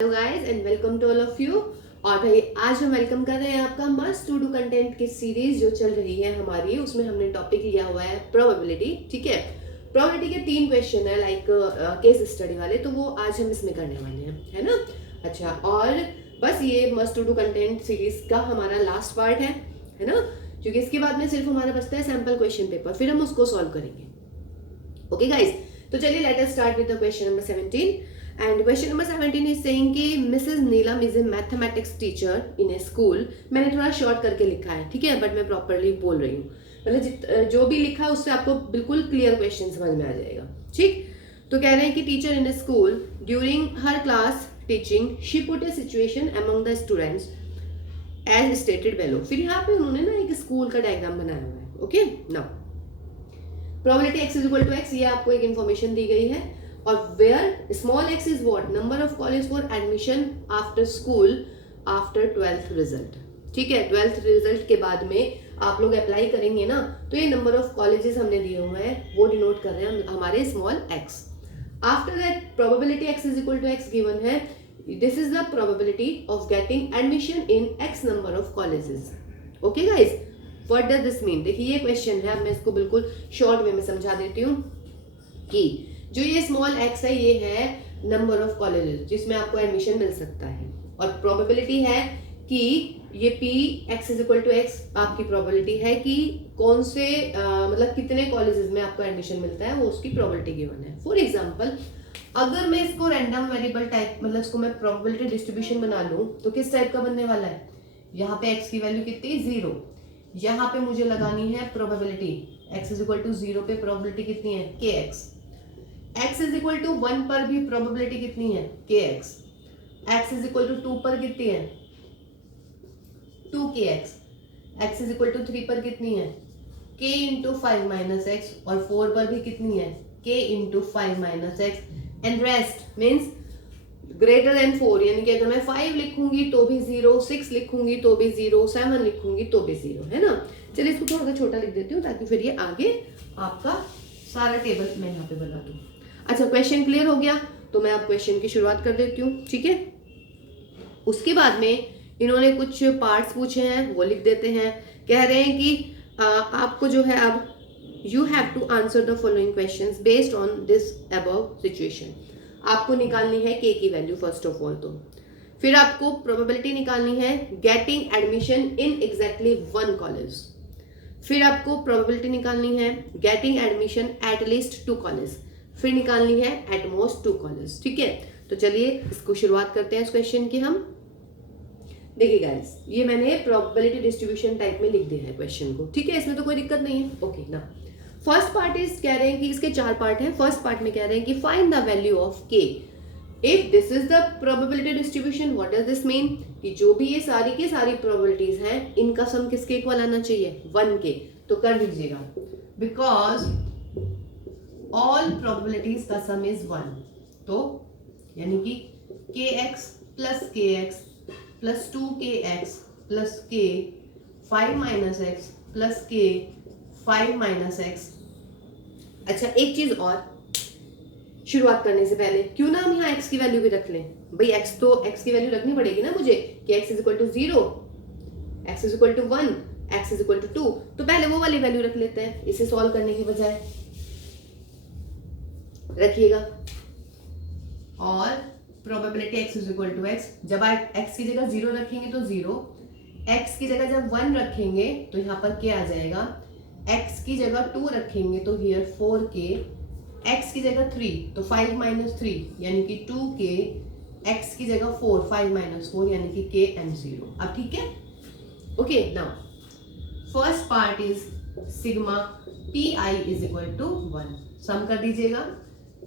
Hello guys and welcome to all of you. और भाई आज हम वेलकम कर रहे हैं आपका मस्ट टू डू कंटेंट की सीरीज जो चल रही है हमारी। उसमें हमने टॉपिक लिया हुआ है प्रोबेबिलिटी। ठीक है, प्रोबेबिलिटी के 3 क्वेश्चन है लाइक केस स्टडी वाले, तो वो आज हम इसमें करने वाले हैं, है ना। अच्छा, और बस ये must to do content series का हमारा लास्ट पार्ट है ना, क्योंकि इसके बाद में सिर्फ हमारा बचता है सैम्पल क्वेश्चन पेपर, फिर हम उसको सॉल्व करेंगे। ओके गाइस, तो चलिए let us start with the question number 17. And question number 17 is saying कि Mrs. Neelam is a mathematics teacher in a school. मैंने थोड़ा शॉर्ट करके लिखा है, ठीक है, बट मैं प्रॉपरली बोल रही हूँ। मतलब जो भी लिखा है उससे आपको बिल्कुल क्लियर क्वेश्चन समझ में आ जाएगा। ठीक, तो कह रहे हैं कि teacher in a school during her class teaching she put a situation among the students as stated below. फिर यहाँ पे उन्होंने ना एक स्कूल का डायग्राम बनाया हुआ है। Okay, now probability x is equal to x, ये आपको एक इन्फॉर्मेशन दी गई है। और where small x is what number of college for admission after school after 12th result. ठीक है, 12th रिजल्ट के बाद में आप लोग अप्लाई करेंगे ना, तो ये नंबर ऑफ कॉलेजेस हमने दिए हुए हैं, वो डिनोट कर रहे हैं हमारे small x। After that probability x is equal to x given है। This is the probability of getting admission in x number of colleges. Okay guys, what does this mean? देखिए ये क्वेश्चन है, मैं इसको बिल्कुल शॉर्ट वे में समझा देती हूँ कि जो ये स्मॉल x है ये है नंबर ऑफ कॉलेजेस जिसमें आपको एडमिशन मिल सकता है, और प्रोबेबिलिटी है कि ये p x is equal to x आपकी प्रोबेबिलिटी है कि कौन से मतलब कितने कॉलेजेस में आपको एडमिशन मिलता है, वो उसकी प्रोबेबिलिटी गिवन है। फॉर एग्जांपल, अगर मैं इसको रैंडम वेरिएबल टाइप मतलब इसको मैं प्रोबेबिलिटी डिस्ट्रीब्यूशन बना लूं तो किस टाइप का बनने वाला है? यहाँ पे x की वैल्यू कितनी? 0। यहाँ पे मुझे लगानी है probability x is equal to 0 पे प्रोबेबिलिटी कितनी है? kx। x is equal to 1 पर भी प्रोबेबिलिटी कितनी है? kx। x is equal to 2 पर कितनी है? 2kx। x is equal to 3 पर कितनी है? k इंटू 5 माइनस एक्स, और 4 पर भी कितनी है? k into 5 minus x, and rest means greater than 4। यानी कि अगर मैं 5 लिखूंगी तो भी 0, 6 लिखूंगी तो भी 0, 7 लिखूंगी तो भी 0, है ना। चलिए इसको थोड़ा सा छोटा लिख देती हूँ ताकि फिर ये आगे आपका सारा टेबल मैं यहाँ पे बना दूँ। अच्छा, क्वेश्चन क्लियर हो गया, तो मैं अब क्वेश्चन की शुरुआत कर देती हूँ। ठीक है, उसके बाद में इन्होंने कुछ पार्ट्स पूछे हैं, वो लिख देते हैं। कह रहे हैं कि आपको जो है अब you have to answer the following questions based on this above situation. आपको निकालनी है k की वैल्यू फर्स्ट ऑफ ऑल, तो फिर आपको प्रोबेबिलिटी निकालनी है getting admission in exactly 1 college. फिर आपको प्रोबेबिलिटी निकालनी है getting admission at least 2 college. फिर निकालनी है एट मोस्ट 2 कॉलेज। ठीक है, तो चलिए इसको शुरुआत करते हैं इस क्वेश्चन की हम। देखिए गाइस, ये मैंने प्रोबेबिलिटी डिस्ट्रीब्यूशन टाइप में लिख दिया है क्वेश्चन को। ठीक है, इसमें तो कोई दिक्कत नहीं है। ओके ना, फर्स्ट पार्ट इज कह रहे हैं कि इसके 4 पार्ट हैं। फर्स्ट पार्ट में कह रहे हैं कि find the value of k if this is the probability distribution. What does this mean? कि जो भी ये सारी की सारी प्रोबेबिलिटीज हैं इनका सम किसके इक्वल आना चाहिए? 1 के। तो कर दीजिएगा, बिकॉज ऑल प्रोबेबिलिटीज का सम इज 1। तो यानी कि kx plus kx plus 2kx plus k 5 minus x plus k 5 minus x. अच्छा, एक चीज और, शुरुआत करने से पहले क्यों ना हम यहाँ x की वैल्यू भी रख लें। भाई x की वैल्यू रखनी पड़ेगी ना मुझे कि x is equal to 0, x is equal to 1, x is equal to 2। तो पहले वो वाली वैल्यू रख लेते हैं इसे सॉल्व करने की बजाय। रखिएगा, और probability x is equal to x, जब आप x की जगह 0 रखेंगे तो 0, x की जगह जब 1 रखेंगे तो यहाँ पर क्या आ जाएगा? x की जगह 2 रखेंगे तो हियर 4k, x की जगह 3 तो 5 माइनस 3 यानी कि 2k, x की जगह 4 5 माइनस 4 यानी कि k and 0। अब ठीक है, okay. Now first part is sigma pi is equal to 1। Sum कर दीजिएगा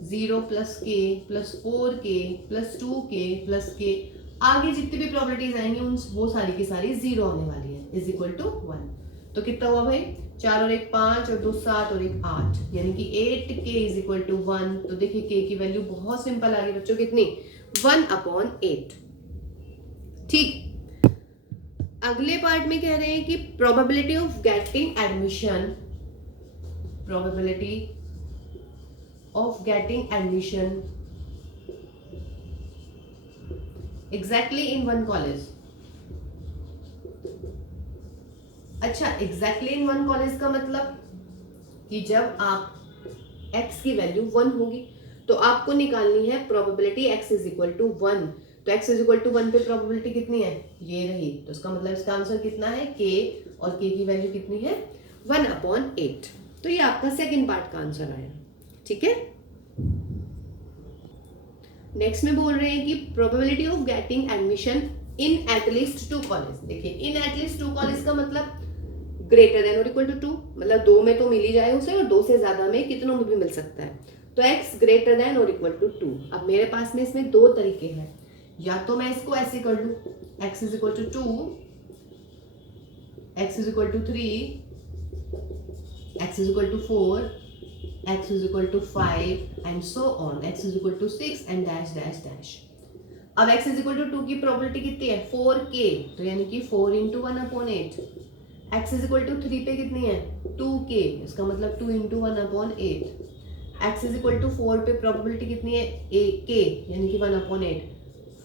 0 plus k plus 4k plus 2k plus k, आगे जितनी भी प्रॉपर्टीज आएंगी उन वो सारी की सारी 0 आने वाली है, इज इक्वल टू 1। तो कितना हुआ भाई? 4 और 1 5 और 2 7 और 1 8, यानी कि 8k इज इक्वल टू 1। तो देखिए k की वैल्यू बहुत सिंपल आ गई बच्चों, कितनी? 1/8। ठीक, अगले पार्ट में कह रहे हैं कि probability of getting admission, probability of getting admission exactly in one college. अच्छा, एग्जैक्टली इन वन कॉलेज का मतलब कि जब आप x की वैल्यू 1 होगी तो आपको निकालनी है probability x is equal to 1। तो x इज इक्वल टू 1 पे प्रोबेबिलिटी कितनी है, ये रही। तो इसका मतलब इसका आंसर कितना है k, और k की वैल्यू कितनी है 1/8। तो ये आपका सेकंड पार्ट का आंसर आया। ठीक है, नेक्स्ट में बोल रहे हैं कि probability of getting admission in at least 2 college. देखिए, इन एटलीस्ट 2 कॉलेज का मतलब ग्रेटर देन और इक्वल टू 2, मतलब 2 में तो मिल ही जाए उसे, और 2 से ज्यादा में कितनों में भी मिल सकता है। तो x ग्रेटर देन और इक्वल टू 2। अब मेरे पास में इसमें 2 तरीके हैं, या तो मैं इसको ऐसे कर लूं, x is equal to 2, x is equal to 3, x is equal to 4, x is equal to 5 and so on, x is equal to 6 and dash dash dash। अब x is equal to 2 की probability कितनी है 4k, तो यानी कि 4 into 1/8। x is equal to 3 पे कितनी है 2k, इसका मतलब 2 into 1/8। x is equal to 4 पे प्रोबेबिलिटी कितनी है k, यानी कि 1/8।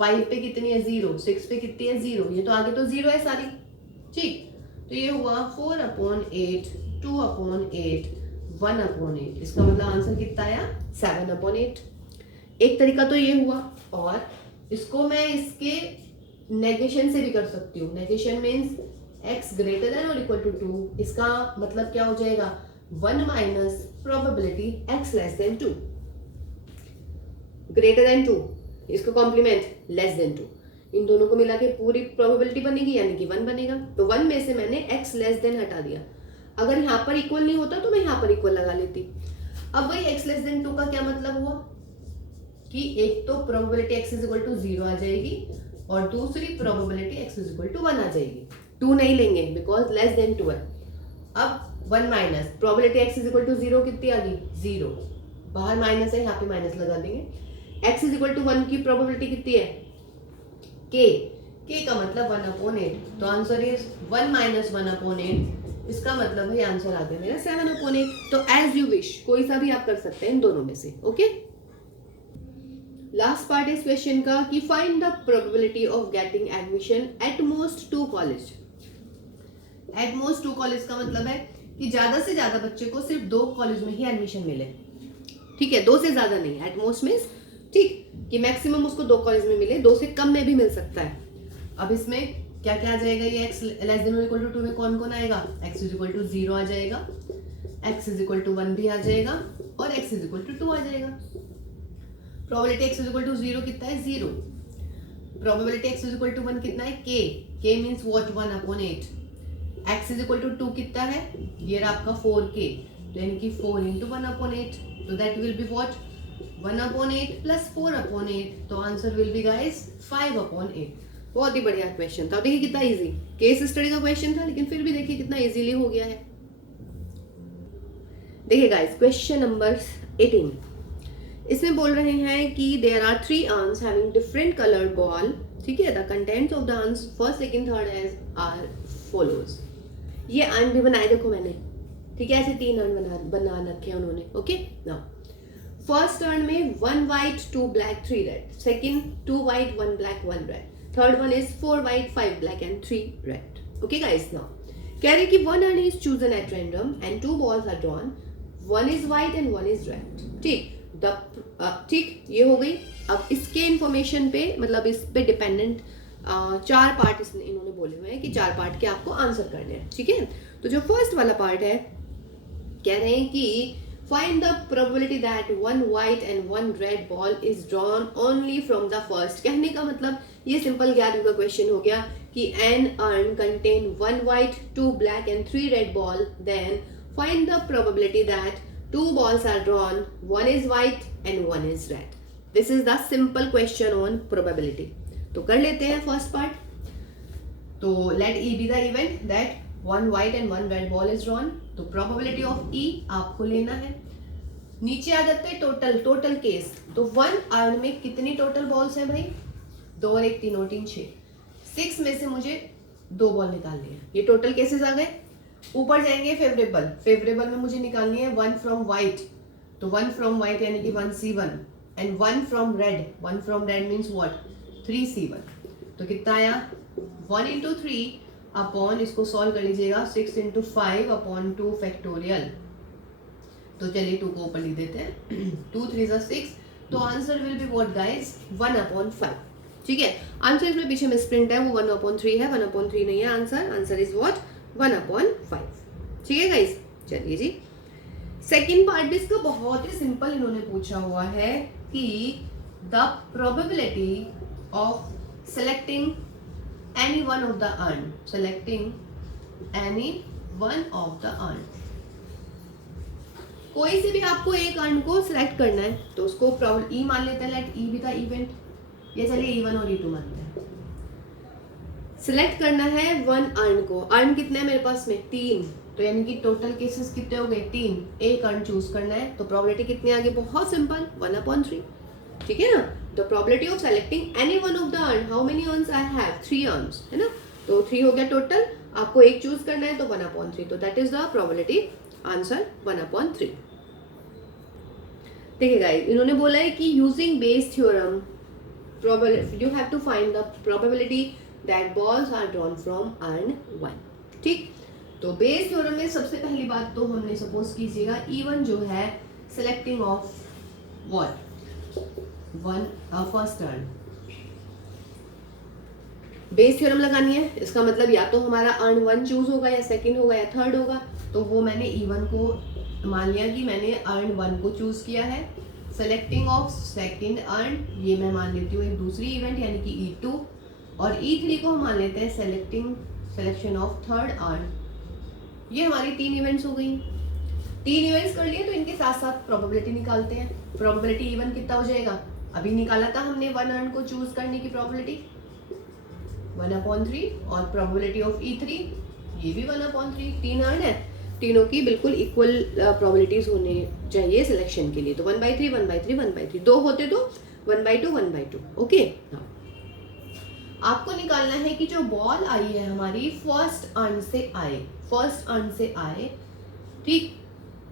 5 पे कितनी है 0, 6 पे कितनी है 0, ये तो आगे तो 0 है सारी। ठीक, तो ये हुआ 4/8, 2/8, 1/8। इसका मतलब आंसर कितना आया 7/8। एक तरीका तो ये हुआ, और इसको मैं इसके नेगेशन से भी कर सकती हूँ। Negation means x greater than और इक्वल टू 2। इसका मतलब क्या हो जाएगा 1 minus probability x less than 2। Greater than 2, इसका कॉम्प्लीमेंट लेस देन 2, इन दोनों को मिला के पूरी प्रोबेबिलिटी बनेगी, यानी कि 1 बनेगा। तो 1 में से मैंने x लेस देन हटा दिया। अगर यहाँ पर इक्वल नहीं होता तो मैं यहाँ पर इक्वल लगा लेती। अब वही x लेस देन 2 का क्या मतलब हुआ कि एक तो probability x is equal to 0 आ जाएगी, और दूसरी probability x is equal to 1 आ जाएगी। 2 नहीं लेंगे बिकॉज लेस देन 2 है। अब 1 minus probability x is equal to 0 कितनी आ गई 0, बाहर माइनस है, यहाँ पे माइनस लगा देंगे। x इज इक्वल टू 1 की प्रोबेबिलिटी कितनी है k का मतलब 1/8। तो आंसर इज 1 माइनस 1/8। इसका मतलब है आंसर आ गया मेरा 7/8। तो एज यू विश, कोई सा भी आप कर सकते हैं इन दोनों में से। ओके, लास्ट पार्ट इस क्वेश्चन का कि find the probability of getting admission at most 2 college. At most 2 college का मतलब है कि ज्यादा से ज्यादा बच्चे को सिर्फ 2 कॉलेज में ही एडमिशन मिले। ठीक है, 2 से ज्यादा नहीं। एट मोस्ट मीन्स ठीक कि मैक्सिमम उसको 2 कॉलेज में मिले, 2 से कम में भी मिल सकता है। अब इसमें क्या क्या आ जाएगा, ये x लेस देन और इक्वल टू 2 में कौन कौन आएगा, x इज इक्वल टू 0 आ जाएगा, x इज इक्वल टू 1 भी आ जाएगा, और x इज इक्वल टू 2 आ जाएगा। Probability x is equal to 0 कितना है 0। Probability x is equal to 1 कितना है k means what 1/8। x is equal to 2 कितना है, ये रहा आपका 4k, तो यानी कि 4 into 1/8, तो that will be what 1/8 plus 4/8। तो आंसर विल बी गाइस 5/8। बहुत ही बढ़िया क्वेश्चन था। देखिए कितना इजी, केस स्टडी का क्वेश्चन था, लेकिन फिर भी देखिए कितना इजीली हो गया है। देखिए गाइस, क्वेश्चन नंबर 18, इसमें बोल रहे हैं कि there are 3 arms having different colour ball. ठीक है, the contents of the arms first second third as are follows. ये आर्म भी बनाए देखो मैंने। ठीक है, ऐसे 3 आर्म बना रखे हैं उन्होंने। ओके, नाउ फर्स्ट आर्म में 1 white 2 black 3 red, second 2 white 1 black 1 red, third one is 4 white 5 black and 3 red. Okay guys, now कह रहे कि one urn is chosen at random and 2 balls are drawn, one is white and one is red. ठीक, ठीक ये हो गई। अब इसके इंफॉर्मेशन पे मतलब इस पे डिपेंडेंट 4 पार्ट इन्होंने बोले हुए हैं कि 4 पार्ट के आपको आंसर करने हैं। ठीक है, तो जो फर्स्ट वाला पार्ट है, कह रहे हैं कि find the probability that 1 white and 1 red ball is drawn only from the first। कहने का मतलब ये सिंपल 11वीं का क्वेश्चन हो गया कि an urn contain 1 white 2 black and 3 red ball, then find the probability that 2 balls are drawn, one is white and one is red। This is the simple question on probability। तो कर लेते हैं first part. तो let E be the event that 1 white and 1 red ball is drawn। तो probability of E आपको लेना है। नीचे आ जाते हैं टोटल केस। तो 1 अर्न में कितनी टोटल बॉल्स हैं भाई, 2 और 1 3 और 3 6। 6 में से मुझे 2 बॉल निकालनी है। ये टोटल केसेस आ गए। ऊपर जाएंगे फेवरेबल में मुझे निकालनी है 1 फ्रॉम व्हाइट। तो 1 फ्रॉम व्हाइट यानी कि 1C1 and 1 from red. 1 from red means what 3c1, तो कितना आया 1 इंटू 3 अपॉन, इसको सॉल्व कर लीजिएगा 6 इंटू 5 अपॉन 2 फैक्टोरियल। तो चलिए 2 को ऊपर लिख देते हैं, 2 3 ज़ा 6, तो answer will be what guys 1/5। ठीक है, आंसर इसमें पीछे मिसप्रिंट है, वो 1/3 है, 1/3 नहीं है आंसर, आंसर इज व्हाट 1/5। ठीक है गाइस, चलिए जी सेकंड पार्ट भी इसका बहुत ही सिंपल इन्होंने पूछा हुआ है कि the probability of selecting any one of the earn, selecting any one of the earn, कोई से भी आपको एक अर्न को सिलेक्ट करना है तो उसको ई मान लेते हैं, let E be the event, या चलिए E1 और E2 मानते हैं। सिलेक्ट करना है वन अर्न को, अर्न कितने हैं मेरे पास में 3, तो यानी कि टोटल केसेस कितने हो गए 3, एक अर्न चूज करना है, तो प्रोबेबिलिटी कितनी आ गई, बहुत सिंपल 1/3। ठीक है ना, the probability of selecting any one of the earn, how many earns I have 3 earns, है ना, तो 3 हो गया टोटल, आपको एक चूज करना है तो 1/3, तो that is the probability, answer 1/3। देखिए गाइस, इन्होंने बोला है कि using Bayes theorem you have to find the probability that balls are drawn from urn 1। ठीक, तो बेस थ्योरम में सबसे पहली बात तो हमने सपोज कीजिएगा E1 जो है selecting of what one first earn, Bayes theorem लगानी है, इसका मतलब या तो हमारा अर्न 1 चूज होगा या सेकंड होगा या थर्ड होगा, तो वो मैंने E1 को मान लिया कि मैंने अर्न 1 को चूज किया है, सेलेक्टिंग ऑफ सेकंड अर्न ये मैं मान लेती हूँ एक दूसरी इवेंट यानी कि E2, और E3 को हम मान लेते हैं सिलेक्शन ऑफ थर्ड अर्न। ये हमारी 3 इवेंट्स हो गई, 3 इवेंट्स कर लिए, तो इनके साथ साथ प्रोबेबिलिटी निकालते हैं। प्रोबेबिलिटी E1 कितना हो जाएगा, अभी निकाला था हमने वन अर्न को चूज करने की प्रोबेबिलिटी 1/3, और प्रोबेबिलिटी ऑफ E3 ये भी 1/3, 3 अर्न है, तीनों की बिल्कुल इक्वल प्रोबेबिलिटीज होने चाहिए सिलेक्शन के लिए, तो 1/3 1/3 1/3, 2 होते तो 1/2 1/2। ओके, आपको निकालना है कि जो बॉल आई है हमारी फर्स्ट अर्न से आए, फर्स्ट अर्न से आए, ठीक,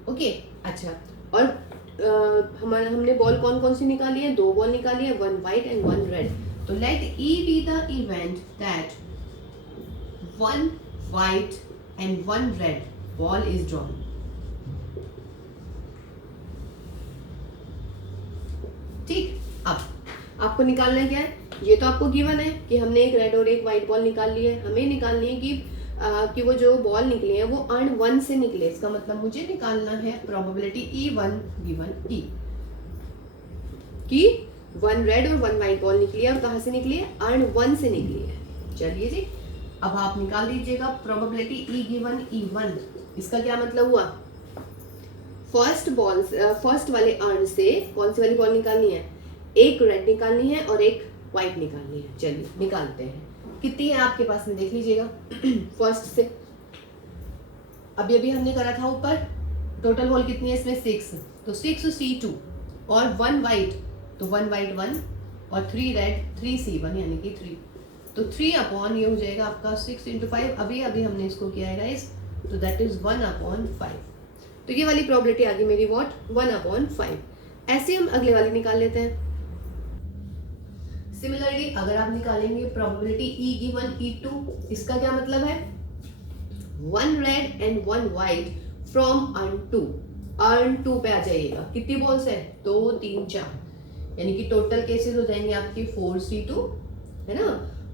ओके। अच्छा, और हमने बॉल कौन कौन सी निकाली है, 2 बॉल निकाली है, 1 वाइट एंड 1 रेड, तो let E be the event that 1 white and 1 red ball is drawn. ठीक, अब आपको निकालना क्या है, ये तो आपको गिवन है कि हमने एक रेड और एक व्हाइट बॉल निकाल ली है, हमें निकालनी है कि वो जो बॉल निकली है वो अर्न 1 से निकले, इसका मतलब मुझे निकालना है प्रोबेबिलिटी E1 गिवन E कि 1 रेड और 1 व्हाइट बॉल निकली है, और कहाँ से निकली है, अर्न 1 से निकली है। चलिए जी, अब आप निकाल दीजिएगा प्रोबेबिलिटी E गिवन E1, इसका क्या मतलब हुआ, फर्स्ट वाले अर्न से कौन सी वाली बॉल निकालनी है, एक रेड निकालनी है और एक व्हाइट निकालनी है। चलिए निकालते हैं, कितनी है आपके पास में देख लीजिएगा फर्स्ट से, अभी अभी हमने करा था ऊपर, टोटल बॉल कितनी है इसमें 6, तो 6C2 और 1 व्हाइट, तो 1 व्हाइट 1 और 3 रेड 3C1 यानी कि 3, तो 3 अपॉन ये हो जाएगा आपका 6 इंटू 5, अभी अभी हमने इसको किया है गाइस, तो दैट इज 1/5, तो ये वाली प्रोबेबिलिटी आ गई मेरी व्हाट 1/5। ऐसे हम अगले वाली निकाल लेते हैं। सिमिलरली अगर आप निकालेंगे प्रोबेबिलिटी E गिवन E2, इसका क्या मतलब है, 1 red and 1 white from earn 2 पे आ जाइएगा, कितनी बॉल्स है 2 3 4, यानी कि टोटल केसेस हो जाएंगे आपके 4C2, है ना,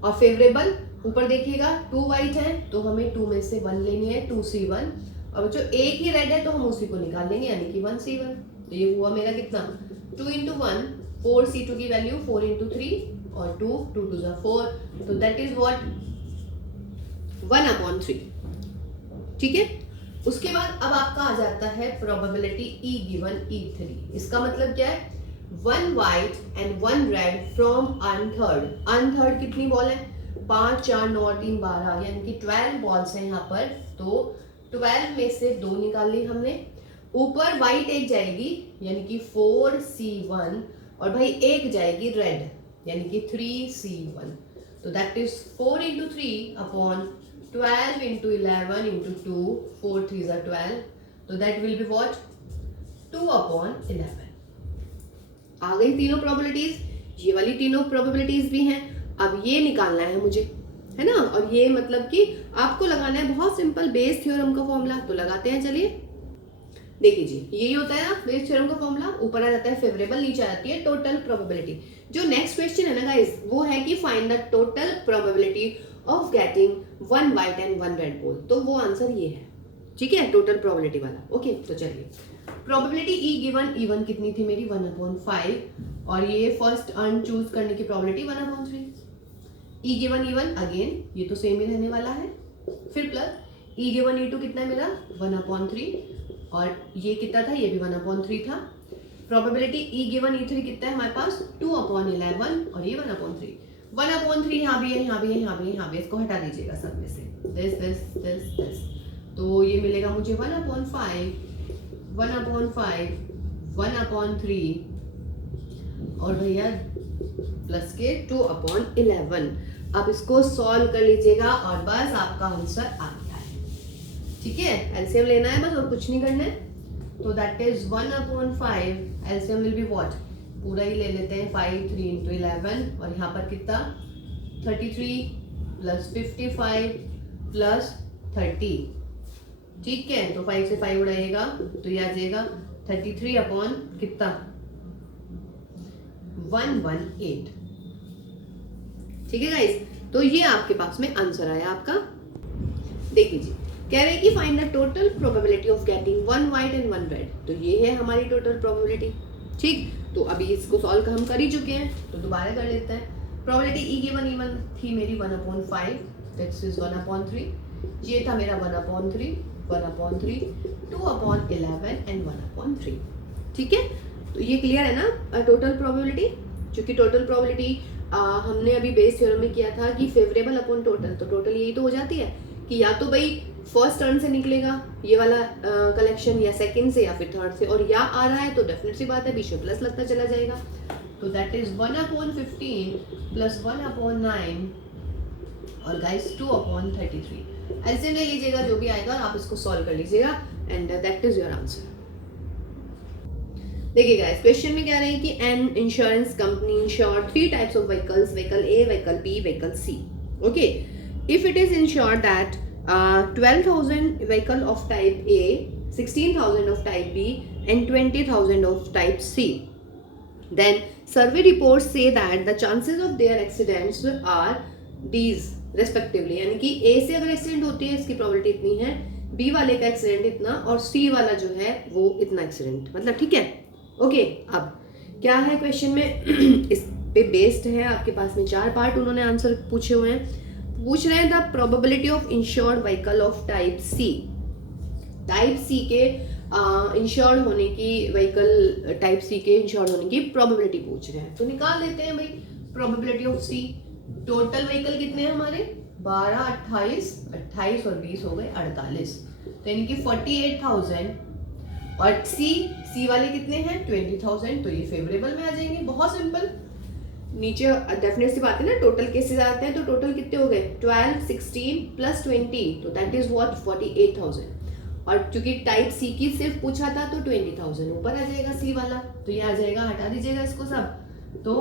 और फेवरेबल ऊपर देखिएगा 2 वाइट है तो हमें 2 में से 1 लेनी है 2C1, और जो एक ही रेड है तो हम उसी को निकाल देंगे यानी कि 1C1, तो ये हुआ मेरा कितना 2 इंटू 1, 4C2 की वैल्यू 4 इंटू 3 और 2 2 2 4, तो दैट इज व्हाट 1/3। ठीक है, उसके बाद अब आपका आ जाता है प्रोबेबिलिटी E गिवन E3, इसका मतलब क्या है, 1 वाइट एंड 1 रेड फ्रॉम अनथर्ड कितनी बॉल है, 5 4 9 3 12, यानी कि 12 बॉल्स हैं यहाँ पर, तो 12 में से 2 निकाल ली हमने, ऊपर व्हाइट एक जाएगी यानी कि 4C1, और भाई एक जाएगी रेड यानी कि 3C1, तो that is 4 into 3 upon 12 into 11 into 2, 4 3 are 12, तो दैट विल बी व्हाट 2/11। आ गई तीनों प्रोबेबिलिटीज, ये वाली तीनों प्रोबेबिलिटीज भी हैं। अब ये निकालना है मुझे, है ना। और ये मतलब कि आपको लगाना है बहुत सिंपल बेस थ्योरम का फॉर्मूला। तो लगाते हैं, चलिए। देखिए जी, यही होता है ना बेस थ्योरम का फॉर्मूला। ऊपर आ जाता है फेवरेबल, नीचे आ जाती है टोटल प्रोबेबिलिटी। जो नेक्स्ट क्वेश्चन है ना गाइस, वो है कि find the total probability of getting 1 white and 1 red ball. तो वो आंसर ये है, ठीक है, टोटल प्रोबेबिलिटी वाला। ओके, तो चलिए, प्रोबेबिलिटी ई गिवन E1 कितनी थी मेरी 1/5, और ये फर्स्ट अर्न चूज करने की प्रोबेबिलिटी 1/3। ई गिवन E1 अगेन ये तो सेम ही रहने वाला है, फिर प्लस ई गिवन E2 कितना है मेरा 1/3, और ये कितना था, ये भी 1/3 था। प्रोबेबिलिटी ई गिवन E3 कितना है हमारे पास 2/11, और ये 1/3। 1/3 यहाँ भी है, यहाँ भी है, यहाँ भी है, यहाँ भी। इसको हटा दीजिएगा सब में से, दिस दिस दिस दिस। तो ये मिलेगा मुझे 1/5, 1/5, 1/3, और भैया प्लस के 2/11। अब इसको सॉल्व कर लीजिएगा और बस आपका आंसर आ गया है, ठीक है। एलसीएम लेना है बस, और कुछ नहीं करना है। तो that is 1/5, LCM will be what, पूरा ही ले लेते हैं 5, 3 × 11, और यहाँ पर कितना 33 + 55 + 30, ठीक है। तो 5 से 5 उड़ाइएगा तो ये आ जाएगा 33 अपॉन कितना 118, ठीक है गाइस। तो ये आपके पास में आंसर आया आपका। देखिए जी, कह रहे हैं कि find the total probability of getting 1 white and 1 red. तो ये है हमारी टोटल प्रोबेबिलिटी, ठीक। तो अभी इसको सॉल्व हम कर ही चुके हैं, तो दोबारा कर लेते हैं। प्रोबेबिलिटी ई गिवन E1 थी मेरी 1/5, दिस इज 1/3, ये था मेरा 1/3, 1/3, 2/11 एंड 1/3, ठीक है। तो ये क्लियर है ना टोटल प्रोबेबिलिटी। क्योंकि टोटल प्रोबेबिलिटी हमने अभी बेस थ्योरम में किया था कि फेवरेबल अपॉन टोटल, तो टोटल यही तो हो जाती है कि या तो भाई फर्स्ट टर्न से निकलेगा ये वाला कलेक्शन, या सेकंड से, या फिर थर्ड से, और या आ रहा है तो डेफिनेट सी बात है बीच में प्लस लगता चला जाएगा। तो दैट इज 1/15 + 1/9, और गाइस 2/33। ऐसे ले लीजिएगा जो भी आएगा, आप इसको सॉल्व कर लीजिएगा, and that is your answer. देखिए गाइस, क्वेश्चन में कह रहे हैं कि an insurance company insure 3 types of vehicles, vehicle A, vehicle B, vehicle C. Okay, if it is insured that 12,000 vehicle of type A, 16,000 of type B, and 20,000 of type C, then survey reports say that the chances of their accidents are these respectively। यानी कि A से अगर accident होती है इसकी probability इतनी है, B वाले का एक्सीडेंट इतना, और C वाला जो है वो इतना एक्सीडेंट, मतलब ठीक है। ओके, अब क्या है क्वेश्चन में इस पे बेस्ड है, आपके पास में 4 पार्ट उन्होंने आंसर पूछे हुए हैं। पूछ रहे हैं the probability of insured vehicle of type C. Type C के इंश्योर्ड होने की, व्हीकल टाइप सी के इंश्योर्ड होने की प्रोबेबिलिटी पूछ रहे हैं। तो निकाल लेते हैं भाई probability of C. Total vehicle कितने हैं हमारे 12, 28, 28 और 20 हो गए 48, तो यानी कि 48,000। और सी वाले कितने हैं 20,000, तो ये फेवरेबल में आ जाएंगे। बहुत सिंपल, नीचे डेफिनेट सी बात है ना, टोटल केसेस आते हैं तो टोटल कितने हो गए 12, 16 + 20, तो दैट इज व्हाट 48,000। और क्योंकि टाइप सी की सिर्फ पूछा था तो 20,000 ऊपर आ जाएगा सी वाला, तो ये आ जाएगा, हटा दीजिएगा इसको सब, तो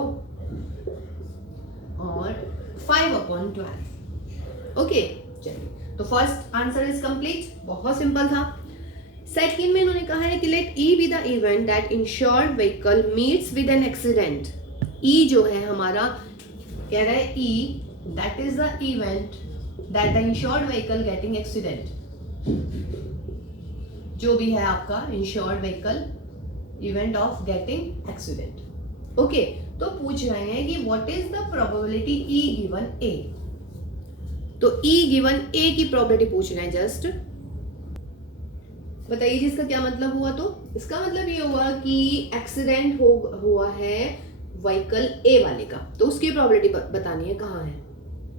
और 5/12। ओके, चलिए, तो फर्स्ट आंसर इज कंप्लीट, बहुत सिंपल था। सेकंड में इन्होंने कहा है कि let E be the event that insured vehicle meets with an accident. E जो है हमारा, कह रहा है E that is the event that the insured vehicle getting accident, जो भी है आपका insured vehicle event of getting accident. Okay, तो पूछ रहे हैं कि what is the probability E given ए। तो ई गिवन ए की प्रोबेबिलिटी पूछ रहे हैं जस्ट। बताइए जी इसका क्या मतलब हुआ। तो इसका मतलब ये हुआ कि एक्सीडेंट हुआ है व्हीकल ए वाले का, तो उसकी प्रोबेबिलिटी बतानी है कहाँ है।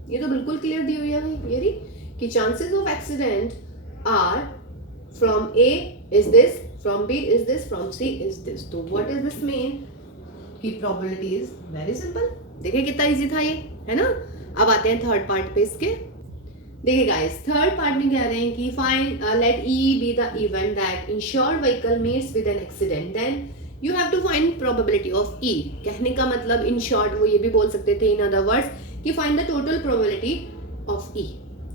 ये तो बिल्कुल क्लियर दी हुई है भाई, ये रही कि chances of accident are from A is this, from B is this, from C is this. तो व्हाट इज दिस मीन की प्रोबेबिलिटी इज वेरी सिंपल। देखिए कितना इजी था ये, है ना। अब आते हैं थर्ड पार्ट पे इसके। देखिए गाइस, थर्ड पार्ट में कह रहे हैं कि find let E be the event that insured vehicle meets with an accident, then you have to find probability of E. कहने का मतलब इन शॉर्ट वो ये भी बोल सकते थे इन अदर वर्ड्स कि find the total probability of E.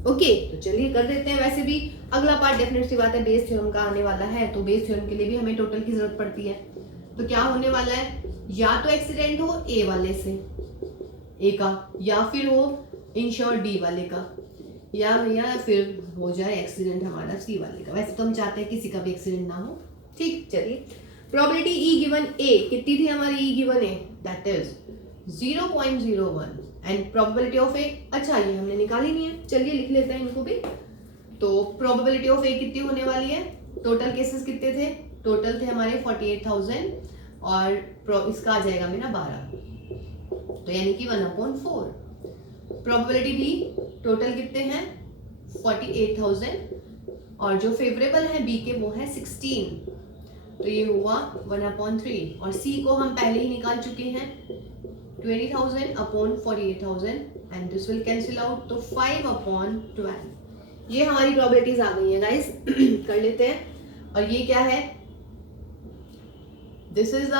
Okay, तो चलिए कर देते हैं। वैसे भी अगला पार्ट डेफिनेट सी बात है बेस थ्योरम का आने वाला है, तो बेस थ्योरम के लिए भी हमें टोटल की जरूरत पड़ती है। तो क्या होने वाला है, या तो एक्सीडेंट हो ए वाले से, ए का, या फिर हो इंश्योर डी वाले का, या फिर हो जाए एक्सीडेंट हमारा सी वाले का। वैसे तो हम चाहते हैं किसी का भी एक्सीडेंट ना हो। ठीक, चलिए प्रोबेबिलिटी ई गिवन ए कितनी थी हमारी, E given A that is 0.01 and probability of A, अच्छा ये हमने निकाली नहीं है, चलिए लिख लेते हैं इनको भी। तो प्रोबेबिलिटी ऑफ ए कितनी होने वाली है, टोटल केसेस कितने थे, टोटल थे हमारे 48,000 और इसका आ जाएगा मेरा 12, तो यानी कि 1/4। प्रोबेबिलिटी बी टोटल कितने हैं 48,000 और जो फेवरेबल है बी के वो है 16, तो ये हुआ 1/3। और सी को हम पहले ही निकाल चुके हैं 20,000 upon 48,000 and this will cancel out, तो 5/12। ये हमारी प्रोबेबिलिटीज आ गई हैं गाइस। कर लेते हैं। और ये क्या है, this is the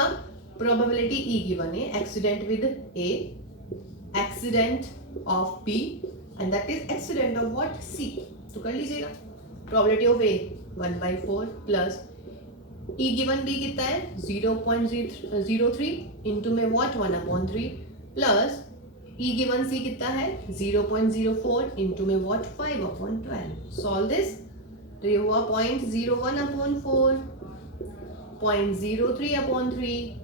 probability E given A, accident with A, accident of B and that is accident of what, C. तो कर लीजिएगा probability of A 1/4 plus E given B कितना है 0.03 इंटू में what 1/3 plus E given C कितना है 0.04 into में what 5/12। Solve this, तो ये हुआ 0.01/4, 0.03/3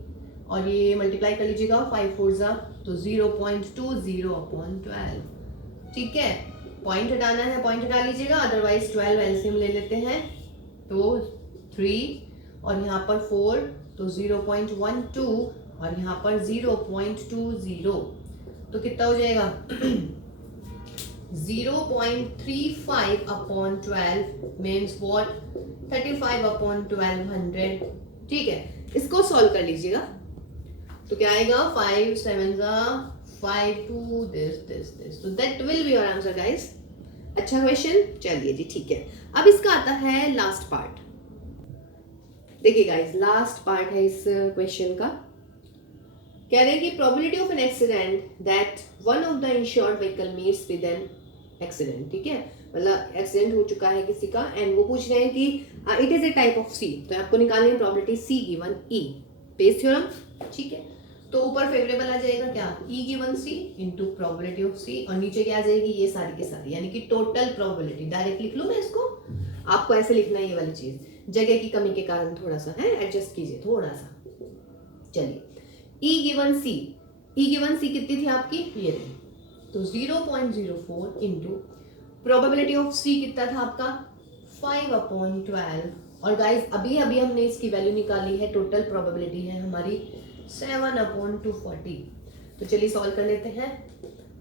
और ये मल्टीप्लाई कर लीजिएगा 5 4 जा तो 0.20/12। ठीक है, पॉइंट हटाना है पॉइंट हटा लीजिएगा, अदरवाइज 12 एलसीएम ले लेते हैं तो 3 और यहाँ पर 4 तो 0.12 और यहाँ पर 0.20, तो कितना हो जाएगा 0.35/12 मीन्स व्हाट 35/1200। ठीक है, इसको सॉल्व कर लीजिएगा तो क्या आएगा 5 7 5 2 दिस, तो that will be your answer guys. अच्छा क्वेश्चन, चलिए जी ठीक है। अब इसका आता है लास्ट पार्ट। देखिए गाइस, लास्ट पार्ट है इस क्वेश्चन का। कह रहे हैं कि probability of an accident that one of the insured vehicle meets with an accident. ठीक है, मतलब एक्सीडेंट हो चुका है किसी का एंड वो पूछ रहे हैं कि it is a type of C, तो आपको निकालनी है probability C given E, Bayes theorem. ठीक है, तो ऊपर फेवरेबल आ जाएगा क्या E given C into probability of C और नीचे क्या आ जाएगी ये सारी की सारी, यानी कि टोटल प्रोबेबिलिटी। डायरेक्ट लिख लूं मैं इसको, आपको ऐसे लिखना है, ये वाली चीज जगह की कमी के कारण थोड़ा सा है, एडजस्ट कीजिए थोड़ा सा। चलिए ई गिवन सी, ई गिवन सी कितनी थी आपकी, ये रही, तो 0.04 इंटू प्रोबेबिलिटी ऑफ सी कितना था आपका 5/12। और गाइस अभी अभी हमने इसकी वैल्यू निकाली है, टोटल प्रोबेबिलिटी है हमारी 7/240। तो चलिए सॉल्व कर लेते हैं,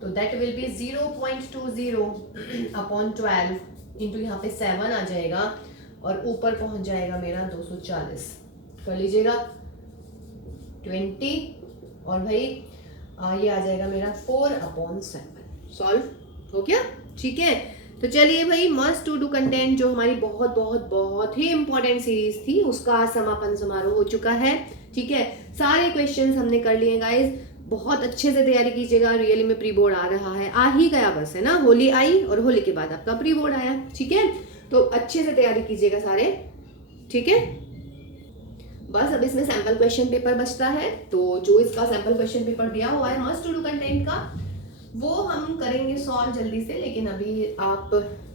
तो दैट विल बी 0.20/12 इंटू यहाँ पे 7 आ जाएगा और ऊपर पहुंच जाएगा मेरा 240। कर लीजिएगा 20 और भाई ये आ जाएगा मेरा 4/7। सॉल्व हो गया, ठीक है। तो चलिए भाई, मस्ट टू डू कंटेंट जो हमारी बहुत बहुत बहुत ही इंपॉर्टेंट सीरीज थी उसका समापन समारोह हो चुका है। ठीक है, सारे क्वेश्चंस हमने कर लिए गाइस, बहुत अच्छे से तैयारी कीजिएगा। रियली में प्री बोर्ड आ रहा है, आ ही गया बस, है ना, होली आई और होली के बाद आपका प्री बोर्ड आया। ठीक है, तो अच्छे से तैयारी कीजिएगा सारे, ठीक है। बस अब इसमें सैंपल क्वेश्चन पेपर बचता है, तो जो इसका सैंपल क्वेश्चन पेपर दिया हुआ है मस्ट टू डू कंटेंट का, वो हम करेंगे सॉल्व जल्दी से, लेकिन अभी आप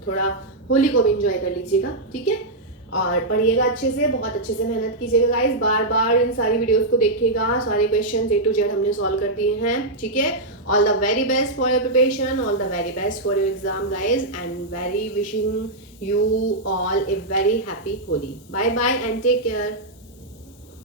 थोड़ा होली को भी एंजॉय कर लीजिएगा, ठीक है। और पढ़िएगा अच्छे से, बहुत अच्छे से मेहनत कीजिएगा गाइस, बार बार इन सारी वीडियोस को देखिएगा, सारे क्वेश्चन A to Z हमने सॉल्व कर दिए हैं, ठीक है। All the very best for your preparation, all the very best for your exam guys, and very wishing you all a very happy Holi. Bye bye and take care.